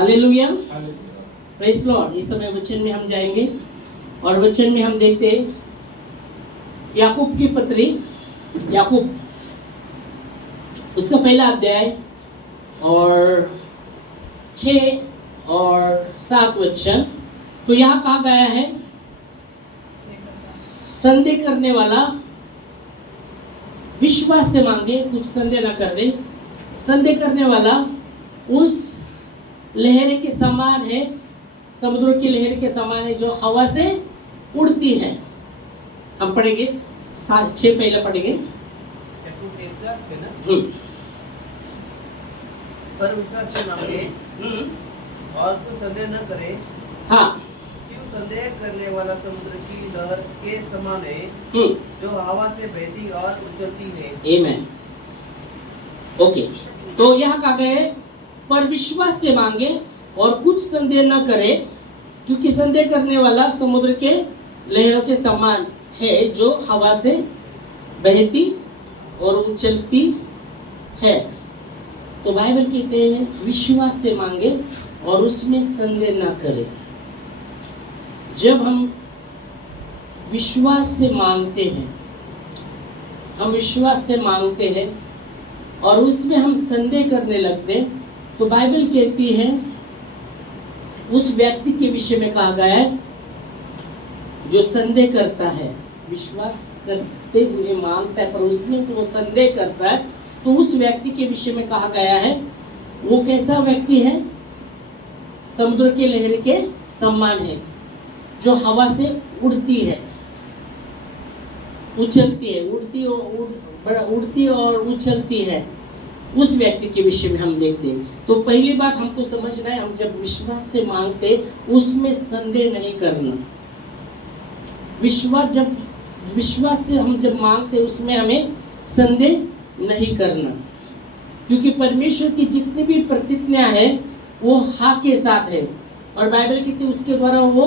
Hallelujah, praise Lord. इस समय वचन में हम जाएंगे और वचन में हम देखते हैं याकूब की पत्री, याकूब उसका पहला अध्याय और 6 और 7 वचन। तो यहाँ कहा गया है, संदेह करने वाला विश्वास से मांगे, कुछ संदेह न कर दे। संदेह करने वाला उस लहर के समान है, समुद्र की लहर के समान है जो हवा से उड़ती है। हम पढ़ेंगे 6 पहले पढ़ेंगे। पर विश्वास से मांगे और कुछ संदेह न करे। हाँ, क्यों संदेह करने वाला समुद्र की लहर के समान है जो हवा से बहती और उछलती है। आमीन। ओके, तो यहाँ कहा गया है पर विश्वास से मांगे और कुछ संदेह न करे, क्योंकि संदेह करने वाला समुद्र के लहरों के समान है जो हवा से बहती और उछलती है। तो बाइबल कहते हैं विश्वास से मांगे और उसमें संदेह न करे। जब हम विश्वास से मांगते हैं, हम विश्वास से मांगते हैं और उसमें हम संदेह करने लगते हैं, तो बाइबल कहती है उस व्यक्ति के विषय में कहा गया है जो संदेह करता है। विश्वास करते हुए मांगता है पर उसमें से वो संदेह करता है, तो उस व्यक्ति के विषय में कहा गया है वो कैसा व्यक्ति है? समुद्र के लहर के समान है जो हवा से उड़ती है, उछलती है, उड़ती और उछलती है। उस व्यक्ति के विषय में हम देखते हैं। तो पहली बात हमको समझना है, हम जब विश्वास से मांगते उसमें संदेह नहीं करना। विश्वास से हम जब मांगते उसमें हमें संदेह नहीं करना, क्योंकि परमेश्वर की जितनी भी प्रतिज्ञा है वो हाँ के साथ है और बाइबल कहती है उसके द्वारा वो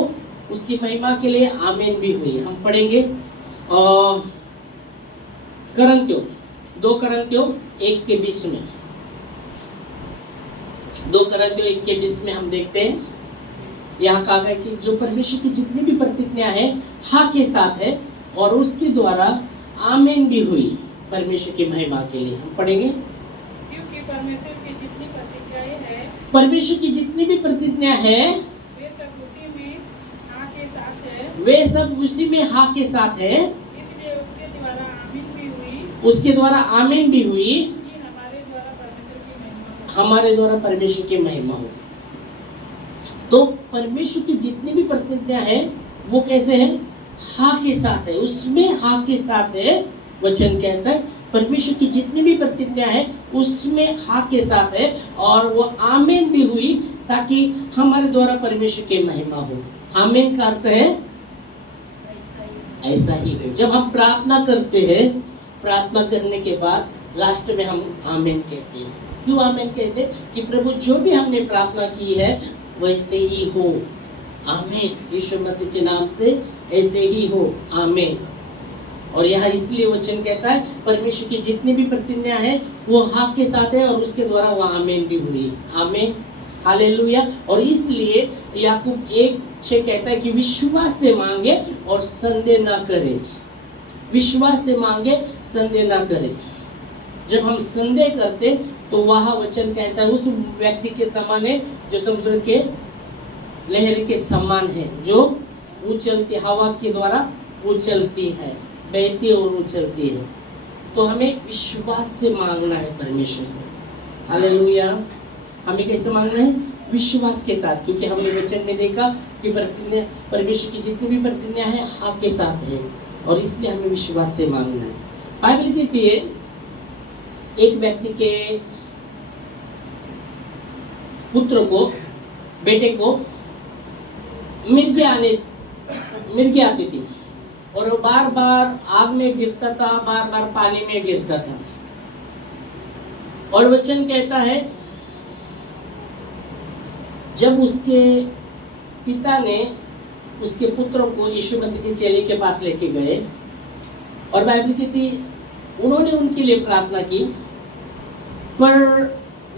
उसकी महिमा के लिए आमीन भी हुई। हम पढ़ेंगे करंथियों 2 करंथियों 1 के 20 में। 2 करंथियों 1 के 20 में हम देखते हैं, यहाँ कहा गया कि जो परमेश्वर की जितनी भी प्रतिज्ञा है हाँ के साथ है और उसके द्वारा आमीन भी हुई परमेश्वर की महिमा के लिए। हम पढ़ेंगे क्योंकि परमेश्वर की जितनी प्रतिज्ञाएं हैं, परमेश्वर की जितनी भी प्रतिज्ञा है वे सब उसी में हाँ के साथ है, इसलिए उसके द्वारा आमीन भी हुई, उसके द्वारा आमीन भी हुई कि हमारे द्वारा परमेश्वर की महिमा हो। तो परमेश्वर की जितनी भी प्रतिज्ञा है वो कैसे है? हाँ के साथ है, उसमें हाँ के साथ है। वचन कहता है परमेश्वर की जितनी भी प्रतिज्ञा है उसमें हाँ के साथ है और वो आमीन भी हुई ताकि हमारे द्वारा परमेश्वर की महिमा हो। आमीन का अर्थ है ऐसा ही हो। जब हम प्रार्थना करते हैं, प्रार्थना करने के बाद लास्ट में हम आमीन कहते हैं। क्यों आमीन कहते हैं? कि प्रभु जो भी हमने प्रार्थना की है वैसे ही हो। आमीन। यीशु मसीह के नाम से ऐसे ही हो। आमीन। और यहाँ इसलिए वचन कहता है परमेश्वर की जितनी भी प्रतिज्ञा है वो हाँ के साथ है और उसके द्वारा वो आमीन भी हुई। आमीन। हालेलुया। और इसलिए याकूब 1:6 कहता है कि विश्वास से मांगे और संदेह ना करे। विश्वास से मांगे, संदेह ना करे। जब हम संदेह करते तो वह वचन कहता है उस व्यक्ति के समान है जो समुद्र के लहर के समान है जो उछलती, हवा के द्वारा उछलती है, बहती और उछलती है। तो हमें विश्वास से मांगना है परमेश्वर से। हालेलुया। हमें कैसे मांगना है? विश्वास के साथ, क्योंकि हमने वचन में देखा कि परमेश्वर की जितनी भी प्रतिज्ञा है हाँ के साथ है और इसलिए हमें विश्वास से मांगना है। बाइबल कहती है एक व्यक्ति के पुत्र को, बेटे को मिर्गी आती थी और वो बार बार आग में गिरता था, बार बार पानी में गिरता था। और वचन कहता है जब उसके पिता ने उसके पुत्र को यीशु मसीह के चेले के पास लेके गए और बाइबल कहती उन्होंने उनके लिए प्रार्थना की, पर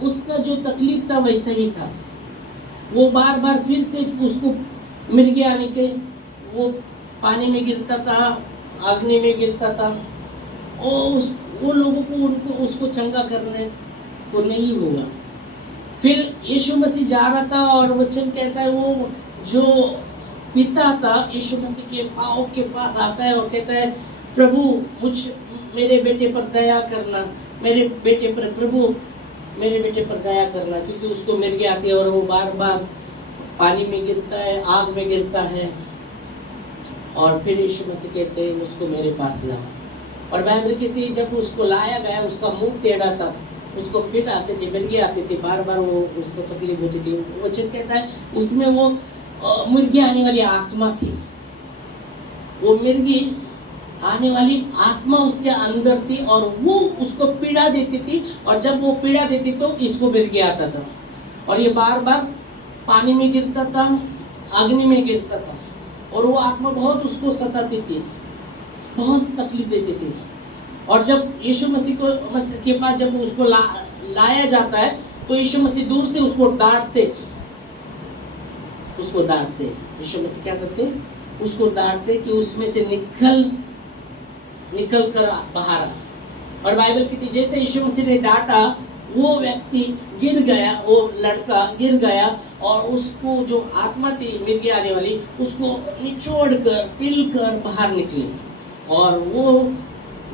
उसका जो तकलीफ था वैसा ही था। वो बार बार फिर से उसको मिर्गे आने के वो पानी में गिरता था, अग्नि में गिरता था। और वो लोगों को उनको उसको चंगा करने को नहीं हुआ। फिर यीशु मसीह जा रहा था और वचन कहता है वो जो पिता था यीशु मसीह के पाँव के पास आता है और कहता है प्रभु मेरे बेटे पर दया करना, मेरे बेटे पर प्रभु मेरे बेटे पर दया करना, क्योंकि उसको मिर्गे आती है और वो बार बार पानी में गिरता है, आग में गिरता है। और फिर यीशु मसीह कहते हैं उसको मेरे पास लाओ। और बाइबल कहती है जब उसको लाया गया उसका मुंह टेढ़ा था, उसको फिट आते थे, मिर्गे आते थे, बार बार वो उसको तकलीफ होती थी। वचन कहता है उसमें वो मिर्गे आने वाली आत्मा थी, वो मिर्गी आने वाली आत्मा उसके अंदर थी और वो उसको पीड़ा देती थी। और जब वो पीड़ा देती तो इसको मिर्गे आता था और ये बार बार पानी में गिरता था, अग्नि में गिरता था और वो आत्मा बहुत उसको सताती थी, बहुत तकलीफ देती थी। और जब यीशु मसीह के पास जब उसको लाया जाता है तो यीशु मसीह दूर से उसको डांटते। यीशु मसीह क्या करते? उसको डांटते कि उसमें से निकल कर बाहर आ। और बाइबल कहती जैसे यीशु मसीह ने डांटा वो व्यक्ति गिर गया, वो लड़का गिर गया और उसको जो आत्मा थी मिर्गी आने वाली उसको निचोड़ कर पिल कर बाहर निकली और वो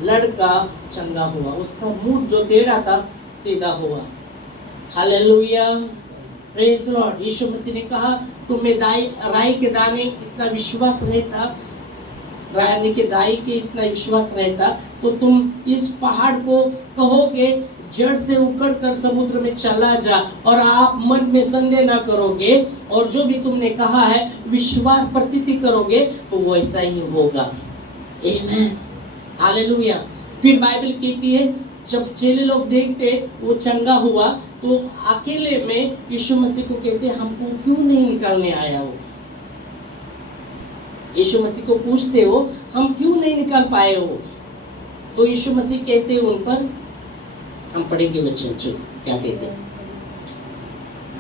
लड़का चंगा हुआ, उसका मुंह जो टेढ़ा था सीधा हुआ। Hallelujah, praise Lord. Yeshu Masih ने कहा तुम्हें राई के दाने इतना विश्वास रहता, राई के दाई के इतना विश्वास रहता तो तुम इस पहाड़ को कहोगे जड़ से उखड़ कर समुद्र में चला जा और आप मन में संदेह न करोगे और जो भी तुमने कहा है विश्वास प्रतीति करोगे तो वैसा ही होगा। आमीन, हालेलुया। फिर बाइबल कहती है जब चेले लोग देखते वो चंगा हुआ तो अकेले में यीशु मसीह को कहते हमको क्यों नहीं निकालने आया हो। यीशु मसीह को पूछते हो हम क्यों नहीं निकाल पाए हो। तो यीशु मसीह कहते उन पर, हम पढ़ेंगे वचन क्या कहते हैं,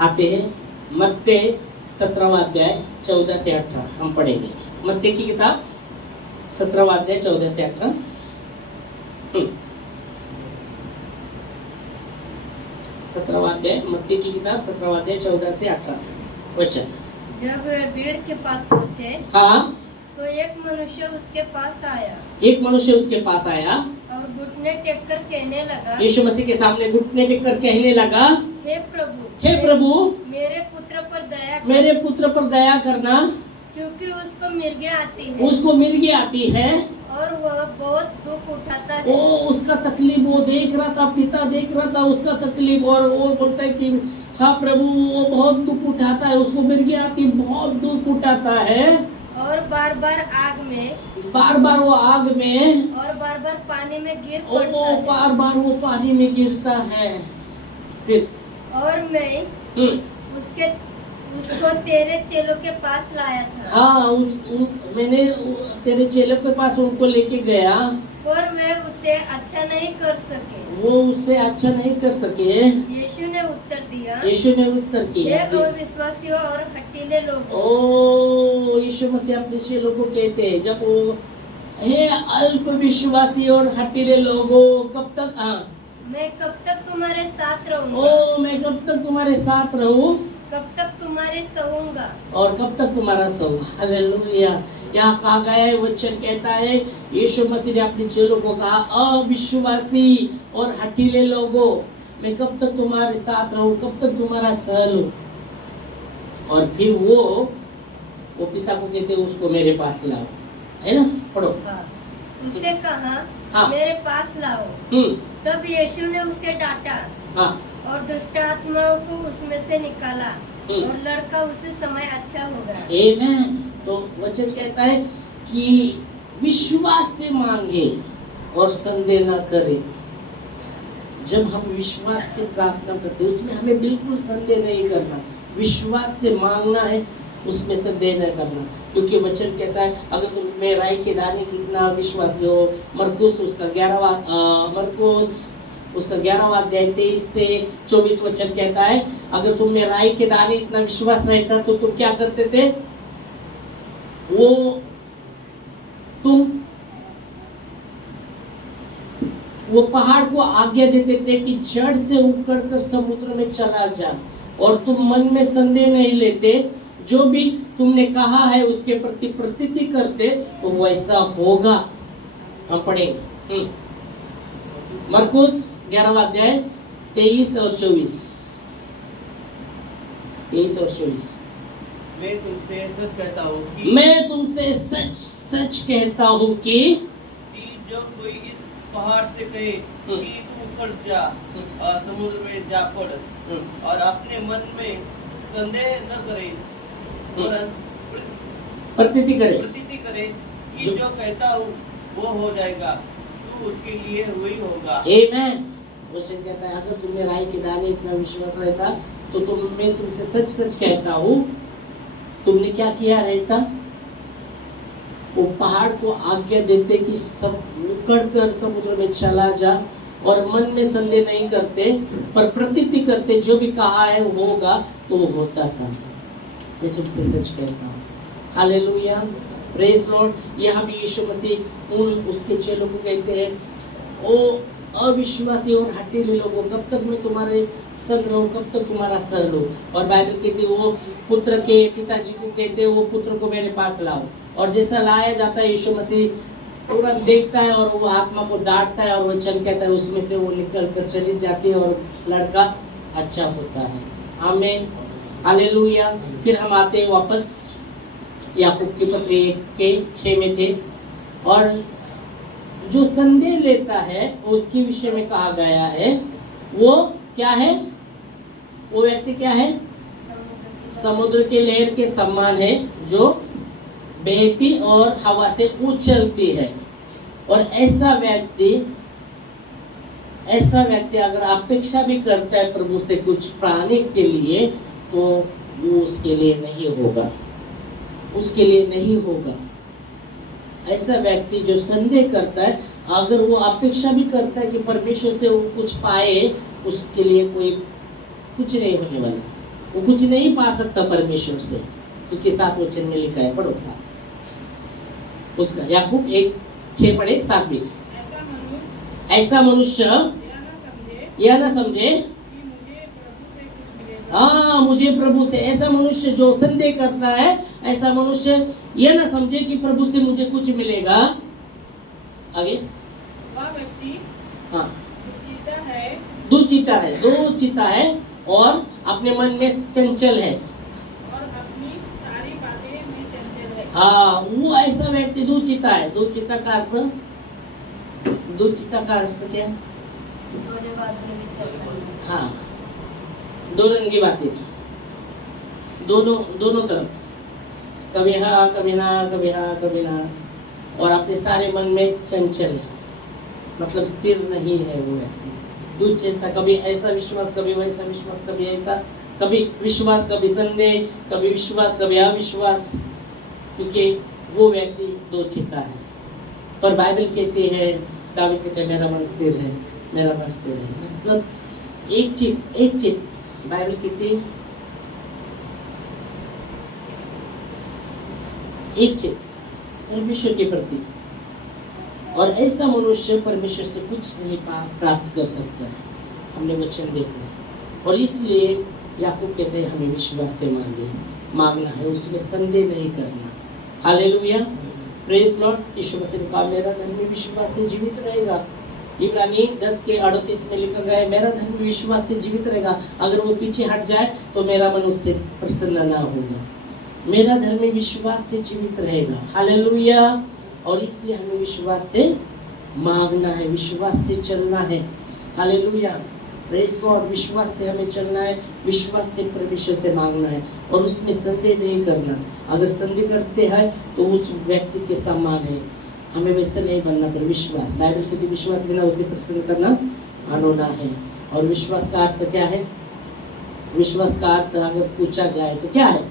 आते हैं मत्ती 17वां अध्याय 14 से 18। हम पढ़ेंगे मत्ती की किताब 17वां अध्याय 14 से 18। 17वां अध्याय मत्ती की किताब 17वां अध्याय 14 से 18 वचन। जब वे भीड़ के पास पहुँचे हाँ, तो एक मनुष्य उसके पास आया और घुटने टेक कर कहने लगा, यीशु मसीह के सामने घुटने टेक कर कहने लगा हे प्रभु मेरे पुत्र पर दया करना, क्योंकि उसको मिर्गे आती है और वह बहुत दुख उठाता है। उसका तकलीफ वो देख रहा था, पिता देख रहा था उसका तकलीफ और वो बोलता है कि हाँ प्रभु वो बहुत दुख उठाता है, उसको मिर्गे आती बहुत दुख उठाता है और बार बार वो आग में और बार बार पानी में गिर पड़ता है। बार बार वो पानी में गिरता है। फिर और मैं उसको तेरे चेलों के पास लाया था। हाँ, मैंने तेरे चेलों के पास उनको लेके गया और वे उसे अच्छा नहीं कर सके। यीशु ने उत्तर किया हे अविश्वासियों और हठीले लोगों। यीशु मसीह अपने चेलों को कहते हैं जब वो हे अल्प विश्वासी और हठीले लोगों कब तक, मैं कब तक तुम्हारे साथ रहूंगा। मैं कब तक तुम्हारे साथ रहूं, कब तक तुम्हारे सहूंगा और कब तक तुम्हारा सहूंगा। हालेलुया। यहाँ कहा गया है, वचन कहता है यीशु मसीह ने अपने चेलों को कहा अविश्वासी और हठीले लोगों मैं कब तक तुम्हारे साथ रहूं, कब तक तुम्हारा सह लूं। और फिर वो पिता को कहते उसको मेरे पास लाओ, है ना, पढ़ो। उसने कहा हाँ। मेरे पास लाओ। तब यीशु ने उसे डांटा और दुष्ट आत्माओं को उसमें से निकाला और लड़का उसी समय अच्छा हो गया। आमीन। तो वचन कहता है कि विश्वास से मांगे और संदेह न करें। जब हम विश्वास से प्रार्थना करते हैं उसमें हमें बिल्कुल संदेह नहीं करना, विश्वास से मांगना है, उसमें संदेह न करना। क्योंकि वचन कहता है अगर तुम में राई के दाने कितना विश्वास हो, मरकुस उसका 11वां मरकुस उसका 11वां अध्याय 23 से 24 वचन कहता है, अगर तुम में राई के दाने इतना विश्वास रहता तो तुम क्या करते थे? वो पहाड़ को आज्ञा देते थे कि जड़ से उखड़ कर समुद्र में चला जा, और तुम मन में संदेह नहीं लेते, जो भी तुमने कहा है उसके प्रति प्रतीति करते तो वैसा होगा। हम पढ़ेंगे मरकुस 11वां अध्याय 23 और 24। 23 और 24। मैं तुमसे सच कहता हूँ कि जो कोई इस पहाड़ से कहे कि तू उखड़ जा और समुद्र में जा पड़, और अपने मन में संदेह न करे और प्रतीति करे कि जो कहता हूँ वो हो जाएगा, तू उसके लिए वही होगा। आमेन। वचन कहता है, अगर तुमने राई के दाने इतना विश्वास रहता तो मैं तुमसे सच सच कहता हूँ, तुमने क्या किया रहता? वो पहाड़ को आज्ञा देते कि सब उखड़ कर समुद्र में चला जा, और मन में संदेह नहीं करते पर प्रतीति करते, जो भी कहा है वो होगा, तो वो होता था। मैं तुमसे सच कहता हूँ। Hallelujah, praise Lord. यहाँ भी यीशु मसीह उसके चेलों को कहते हैं, ओ अविश्वासी और हठीले लोगों, कब तक मैं तुम्हारे संग रहूं, कब तक तुम्हारा सर लो। और बाइबल कहती है, वो पुत्र के पिताजी को कहते हैं, वो पुत्र को मेरे पास लाओ। और जैसा लाया जाता है, यीशु मसीह तुरंत देखता है और वो आत्मा को डांटता है, और वचन कहता है उसमें से वो निकल कर चली जाती है और लड़का अच्छा होता है। आमीन, हालेलुया। फिर हम आते हैं वापस याकूब के पत्र 1:6 में थे, और जो संदेह लेता है उसके विषय में कहा गया है, वो क्या है? वो व्यक्ति क्या है? समुद्र के लहर के समान है, जो बहती और हवा से उछलती है। और ऐसा व्यक्ति अगर अपेक्षा भी करता है प्रभु से कुछ पाने के लिए, तो वो उसके लिए नहीं होगा। ऐसा व्यक्ति जो संदेह करता है, अगर वो अपेक्षा भी करता है कि परमेश्वर से वो कुछ पाए, उसके लिए कुछ नहीं होने वाला। वो कुछ नहीं पा सकता परमेश्वर से, क्योंकि 7 वचन में लिखा है। पढ़ो उसका याकूब 1:6 पढ़े 7 भी। ऐसा मनुष्य यह न समझे मुझे प्रभु से, ऐसा मनुष्य जो संदेह करता है, ऐसा मनुष्य यह ना समझे कि प्रभु से मुझे कुछ मिलेगा। आगे, वह व्यक्ति दुचिता है और अपने मन में चंचल है, और अपनी सारी बातें में चंचल है। वो ऐसा व्यक्ति दुचिता है। दुचिता का अर्थ क्या? हाँ, दो रंगी बातें, दोनों तरफ, कभी हाँ कभी ना, और अपने सारे मन में चंचल है, मतलब स्थिर नहीं है वो व्यक्ति। दुचिंता, कभी ऐसा विश्वास, कभी वैसा विश्वास, कभी ऐसा, कभी विश्वास, कभी संदेह, कभी विश्वास, कभी अविश्वास, क्योंकि वो व्यक्ति दुचिंता है। पर बाइबल कहती है, दावीद कहते हैं, मेरा मन स्थिर है। मतलब एक चित बाइबल कहती है, एक चित परमेश्वर के प्रति। और ऐसा मनुष्य परमेश्वर से कुछ नहीं प्राप्त कर सकता है। हमने वचन देखा, और इसलिए याकूब कहते हैं हमें विश्वास से मांगना है, उसमें संदेह नहीं करना। Hallelujah, praise Lord. Yeshu Masih ने कहा, मेरा धर्मी विश्वास से जीवित रहेगा। इब्रानी 10:38 में लिखा गया है, मेरा धर्मी विश्वास से जीवित रहेगा। अगर वो पीछे हट जाए तो मेरा मन उससे प्रसन्न ना होगा। मेरा धर्मी विश्वास से जीवित रहेगा। हालेलुया। और इसलिए हमें विश्वास से मांगना है, विश्वास से चलना है। Hallelujah, praise God. विश्वास से हमें चलना है, विश्वास से परमेश्वर से मांगना है, और उसमें संदेह नहीं करना। अगर संदेह करते हैं तो उस व्यक्ति के समान है, हमें वैसे नहीं बनना। पर विश्वास, बाइबल कहती है, विश्वास बिना उसे प्रसन्न करना अनोना है। और विश्वास का अर्थ क्या है? विश्वास का अर्थ अगर पूछा जाए तो क्या है?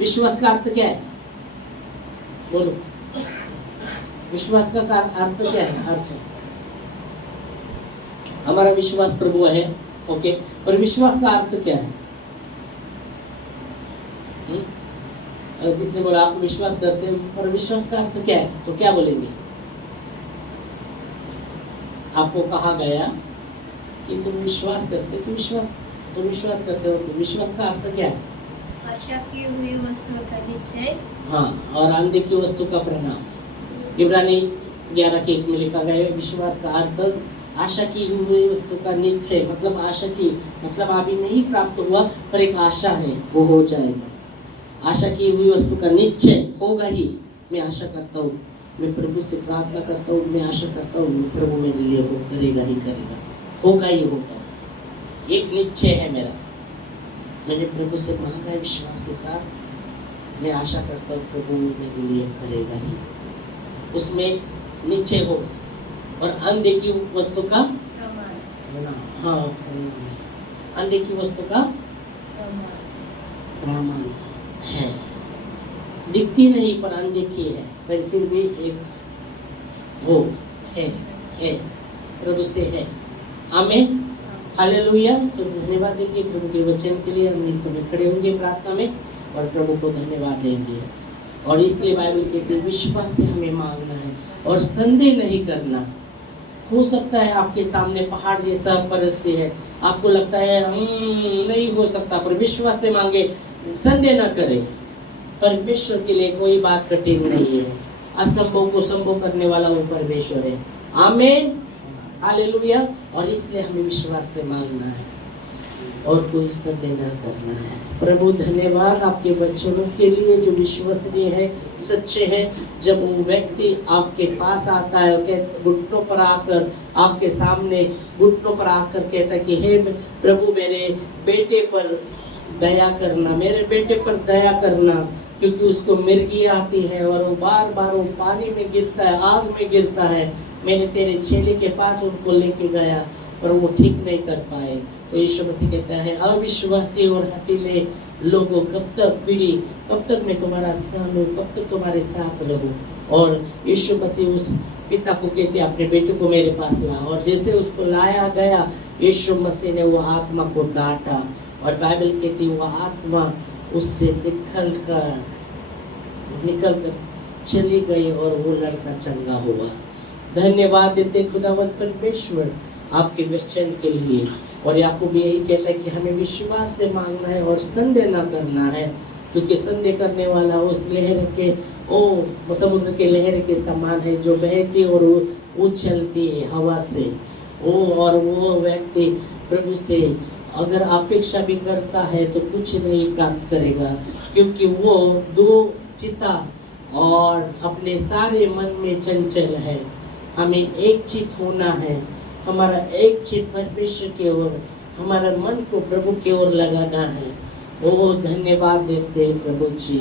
विश्वास का अर्थ क्या है? बोलो, विश्वास का अर्थ क्या है? हमारा विश्वास प्रभु है, ओके, पर विश्वास का अर्थ क्या है? अगर किसी ने बोला आप विश्वास करते हैं, पर विश्वास का अर्थ क्या है, तो क्या बोलेंगे? आपको कहा गया कि तुम विश्वास करते, तुम विश्वास करते हो, तो विश्वास का अर्थ क्या है? आशा की हुई वस्तु का निश्चय। हाँ, और अनदेखी वस्तु का परिणाम। इब्रानी 11:1 में लिखा गया है, विश्वास का अर्थ आशा की हुई वस्तु का निश्चय, मतलब आशा की, मतलब अभी नहीं प्राप्त हुआ पर एक आशा है, वो हो जाएगा। आशा की हुई वस्तु का निश्चय होगा ही। मैं आशा करता हूँ, मैं प्रभु से प्रार्थना करता हूँ, मैं आशा करता हूँ प्रभु मेरे लिए वो करेगा ही करेगा, होगा ही होगा। एक निश्चय है मेरा, मैंने प्रभु से मांगा है विश्वास के साथ, मैं आशा करता हूँ प्रभु मेरे लिए करेगा ही, उसमें निश्चय होगा। और अनदेखी वस्तु का हाँ, अनदेखी वस्तु का प्रमाण है, दिखती नहीं पर अनदेखी है, पर फिर भी एक वो है प्रभु से है। आमीन, हालेलुया। तो धन्यवाद देंगे प्रभु के वचन के लिए। हम इस समय खड़े होंगे प्रार्थना में और प्रभु को धन्यवाद देंगे। और इसलिए बाइबल कहती है विश्वास से हमें मांगना है और संदेह नहीं करना। हो सकता है आपके सामने पहाड़ जैसा परिस्थिति है, आपको लगता है नहीं हो सकता, पर विश्वास से मांगे, संदेह न करें। परमेश्वर के लिए कोई बात कठिन नहीं है, असंभव को संभव करने वाला वो परमेश्वर है। आमीन, हालेलुया। और इसलिए हमें विश्वास से मांगना है और कोई संदेह न करना है। प्रभु धन्यवाद आपके वचनों के लिए जो विश्वसनीय है, सच्चे हैं। जब वो व्यक्ति आपके पास आता है और घुटनों पर आकर आपके सामने घुटनों पर आकर कहता है कि हे प्रभु मेरे बेटे पर दया करना, मेरे बेटे पर दया करना, क्योंकि उसको मिर्गी आती है और वो बार बार वो पानी में गिरता है, आग में गिरता है। मैंने तेरे चेले के पास उनको लेके गया पर वो ठीक नहीं कर पाए। तो यीशु मसीह कहता है अविश्वासी और हठीले लोगों, कब तक पीढ़ी, कब तक मैं तुम्हारा संग हूँ, कब तक तुम्हारे साथ रहूं। और यीशु मसीह उस पिता को कहते अपने बेटे को मेरे पास ला, और जैसे उसको लाया गया यीशु मसीह ने वो आत्मा को डांटा और बाइबल कहती वो आत्मा उससे निकल कर चली गई और वो लड़का चंगा हुआ। धन्यवाद देते खुदावंत परमेश्वर आपके वचन के लिए। और याकूब यही कहता है कि हमें विश्वास से मांगना है और संदेह न करना है, क्योंकि संदेह करने वाला उस लहर के समुद्र के लहर के समान है जो बहती और उछलती है हवा से। और वो व्यक्ति प्रभु से अगर अपेक्षा भी करता है तो कुछ नहीं प्राप्त करेगा, क्योंकि वो दो चिता और अपने सारे मन में चंचल है। हमें एक चित होना है, हमारा एक चित परमेश्वर की ओर, हमारा मन को प्रभु की ओर लगाना है। वो धन्यवाद देते प्रभु जी।